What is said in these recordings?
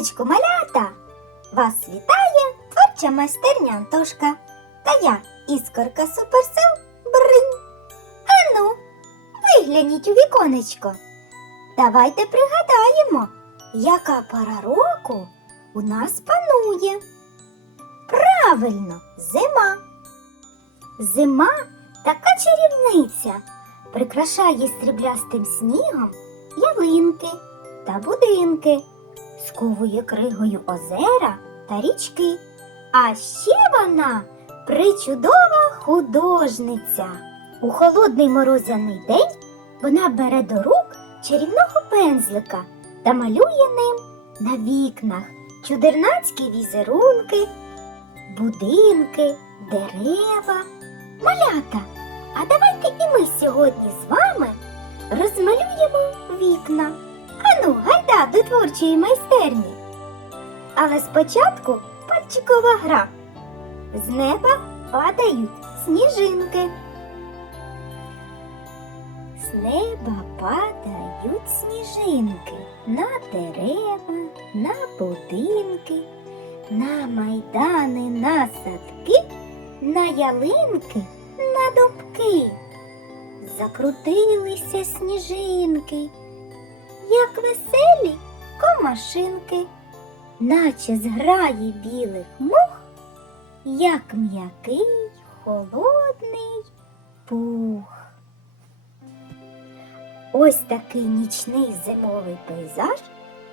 Раночку, малята! Вас вітає творча майстерня Антошка та я, іскорка суперсил Бринь. Ану, вигляніть у віконечко. Давайте пригадаємо, яка пора року у нас панує. Правильно, зима. Зима така чарівниця, прикрашає стріблястим снігом ялинки та будинки, сковує кригою озера та річки. А ще вона причудова художниця. У холодний морозяний день вона бере до рук чарівного пензлика та малює ним на вікнах чудернацькі візерунки, будинки, дерева, малята. А давайте і ми сьогодні з вами розмалюємо вікна. Ану, гайда до творчої майстерні. Але спочатку пальчикова гра. З неба падають сніжинки. З неба падають сніжинки на дерева, на будинки, на майдани, на садки, на ялинки, на дубки. Закрутилися сніжинки, як веселі комашинки, наче зграї білих мух, як м'який холодний пух. Ось такий нічний зимовий пейзаж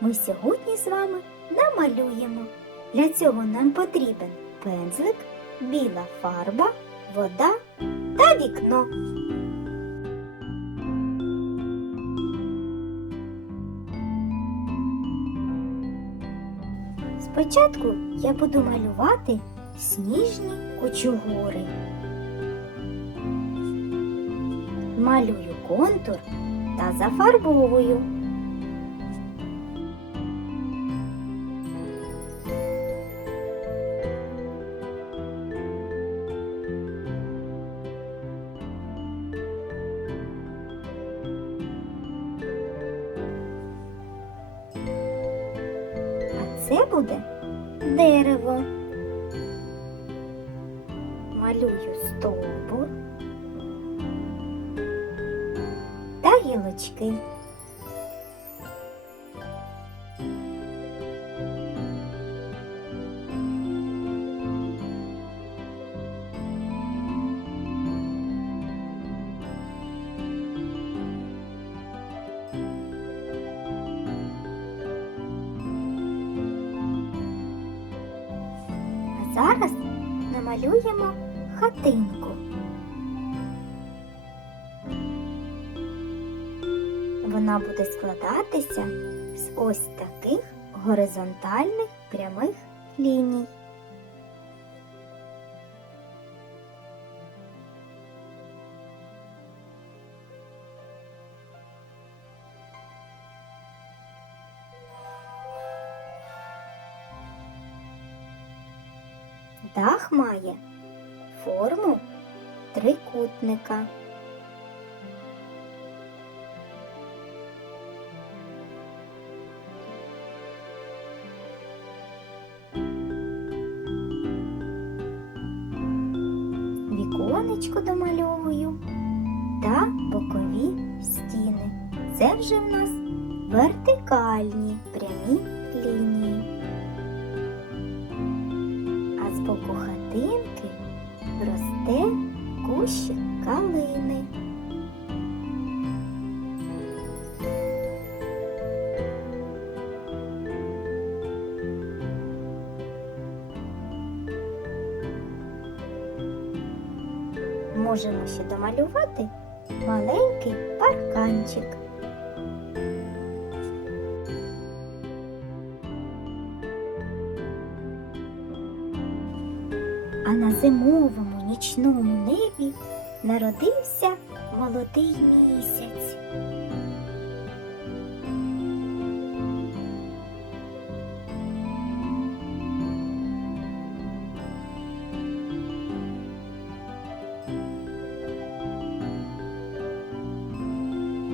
ми сьогодні з вами намалюємо. Для цього нам потрібен пензлик, біла фарба, вода та вікно. Спочатку я буду малювати сніжні кучугури. Малюю контур та зафарбовую. Це буде дерево. Малюю стовбур та гілочки. Зараз намалюємо хатинку. Вона буде складатися з ось таких горизонтальних прямих ліній. Дах має форму трикутника. Віконечко домальовую та бокові стіни. Це вже в нас вертикальні прямі лінії. Боку хатинки росте кущик калини. Можемо ще домалювати маленький парканчик. А на зимовому нічному небі народився молодий місяць.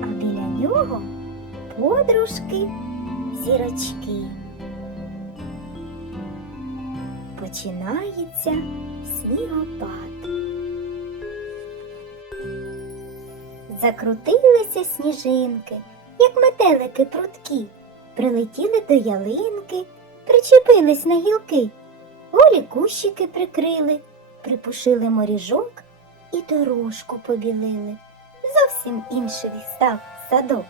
А біля нього подружки зірочки. Починається снігопад. Закрутилися сніжинки, як метелики прудкі, прилетіли до ялинки, причепились на гілки, голі кущики прикрили, припушили моріжок і дорожку побілили. Зовсім інший став садок.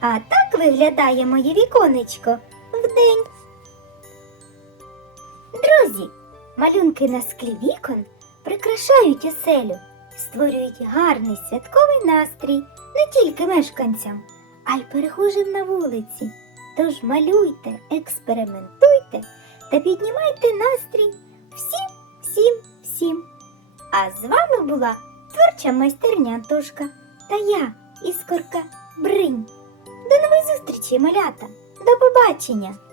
А так виглядає моє віконечко вдень. Друзі, малюнки на склі вікон прикрашають оселю, створюють гарний святковий настрій не тільки мешканцям, а й перехожим на вулиці. Тож малюйте, експериментуйте та піднімайте настрій всім, всім, всім. А з вами була творча майстерня Антошка та я, Іскорка Бринь. До нових зустрічей, малята! До побачення!